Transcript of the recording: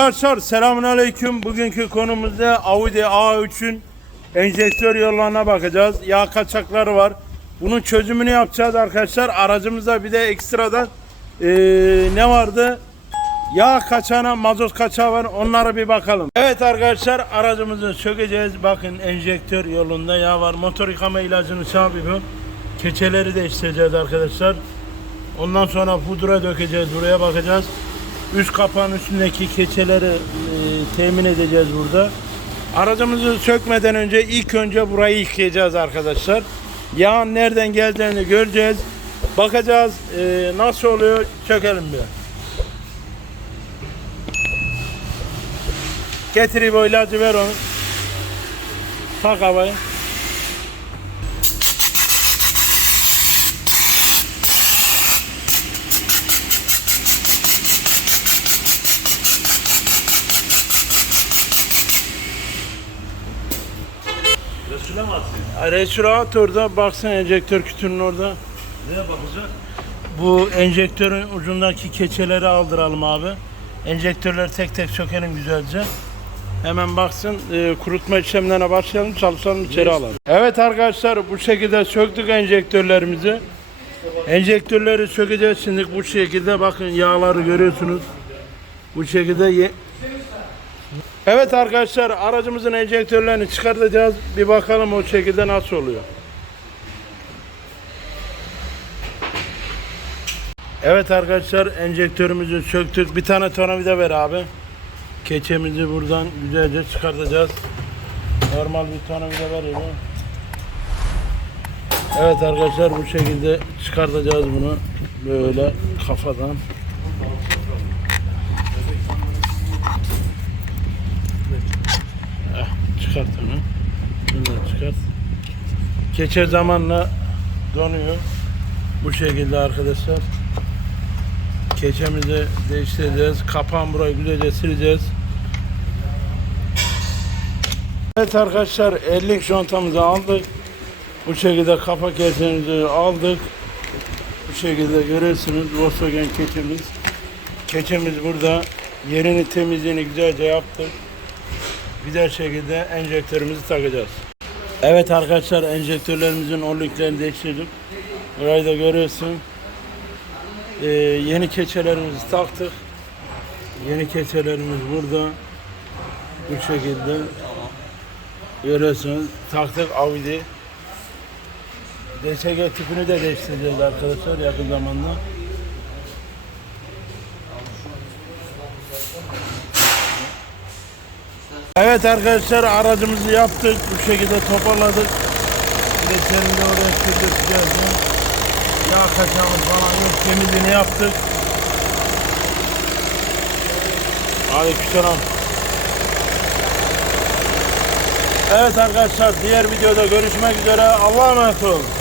Arkadaşlar selamünaleyküm. Bugünkü konumuzda Audi A3'ün enjektör yollarına bakacağız. Yağ kaçakları var. Bunun çözümünü yapacağız arkadaşlar. Aracımızda bir de ekstradan eee, ne vardı? Yağ kaçağına, mazot kaçağı var. Onlara bir bakalım. Evet arkadaşlar aracımızı sökeceğiz. Bakın enjektör yolunda yağ var. Motor yıkama ilacını sahibi. Keçeleri değiştireceğiz arkadaşlar. Ondan sonra pudra dökeceğiz. Buraya bakacağız. Üst kapağın üstündeki keçeleri e, temin edeceğiz burada. Aracımızı sökmeden önce ilk önce burayı yıkayacağız arkadaşlar. Yağın nereden geldiğini göreceğiz. Bakacağız e, nasıl oluyor. Sökelim bir. Getir bu ilacı ver onu. Tak havayı. Resul'e mi atıyor? Resüratörde baksana enjektör kütüğünün orada. Neye bakacak? Bu enjektörün ucundaki keçeleri aldıralım abi. Enjektörleri tek tek sökelim güzelce. Hemen baksın e, kurutma işlemlerine başlayalım çalışalım içeri alalım. Evet arkadaşlar bu şekilde söktük enjektörlerimizi. Enjektörleri sökeceğiz şimdi bu şekilde bakın yağları görüyorsunuz. Bu şekilde Evet arkadaşlar aracımızın enjektörlerini çıkartacağız. Bir bakalım o şekilde nasıl oluyor. Evet arkadaşlar enjektörümüzü söktük. Bir tane tornavida ver abi. Keçemizi buradan güzelce çıkartacağız. Normal bir tornavida ver abi. Evet arkadaşlar bu şekilde çıkartacağız bunu. Böyle kafadan. Çıkart onu. Şunu da çıkart. Keçe zamanla donuyor. Bu şekilde arkadaşlar. Keçemizi değiştireceğiz. Kapağın burayı güzelce sileceğiz. Evet arkadaşlar 50 contamızı aldık. Bu şekilde kapak keçemizi aldık. Bu şekilde görüyorsunuz Volkswagen keçemiz. Keçemiz burada. Yerini temizliğini güzelce yaptık. Güzel şekilde enjektörümüzü takacağız. Evet arkadaşlar enjektörlerimizin oliklerini değiştirdik. Burayı da görüyorsun. Ee, yeni keçelerimizi taktık. Yeni keçelerimiz burada. Bu şekilde. Görüyorsunuz. Taktık Audi. DSG tipini de değiştireceğiz arkadaşlar yakın zamanda. Evet arkadaşlar aracımızı yaptık. Bu şekilde toparladık. De oraya sürdüreceğiz. Yağ kaçağımız falan yok. Temizliğini yaptık. Aleykümselam. Evet arkadaşlar diğer videoda görüşmek üzere. Allah'a emanet olun.